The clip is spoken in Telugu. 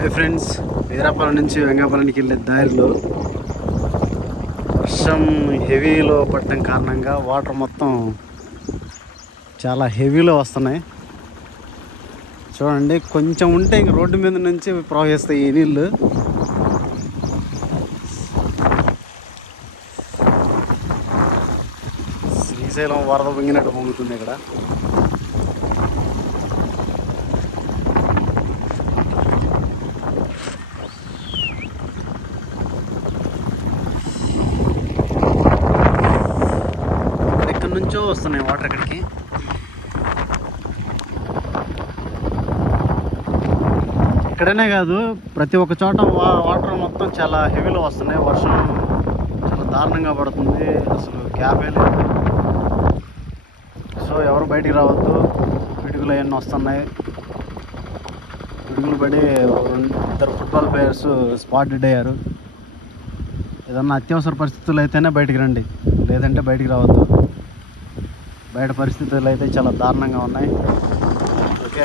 హాయ్ ఫ్రెండ్స్, వీరాపురం నుంచి వెంగాపురానికి వెళ్ళే దారిలో వర్షం హెవీలో పడటం కారణంగా వాటర్ మొత్తం చాలా హెవీలో వస్తున్నాయి. చూడండి, కొంచెం ఉంటే ఇంక రోడ్డు మీద నుంచి ప్రవహిస్తాయి ఈ నీళ్ళు. శ్రీశైలం వరద పొంగినట్టు పొంగుతుంది ఇక్కడ. ఎక్కడి నుంచో వస్తున్నాయి వాటర్ ఇక్కడికి. ఇక్కడనే కాదు, ప్రతి ఒక్క చోట వాటర్ మొత్తం చాలా హెవీలో వస్తున్నాయి. వర్షం చాలా దారుణంగా పడుతుంది, అసలు గ్యాపే లేదు. సో ఎవరు బయటికి రావద్దు. పిడుగులు అవన్నీ వస్తున్నాయి. పిడుగులు పడి ఇద్దరు ఫుట్బాల్ ప్లేయర్స్ స్పాట్ డెడ్ అయ్యారు. ఏదన్నా అత్యవసర పరిస్థితులు అయితేనే బయటికి రండి, లేదంటే బయటికి రావద్దు. బయట పరిస్థితులు అయితే చాలా దారుణంగా ఉన్నాయి. ఓకే.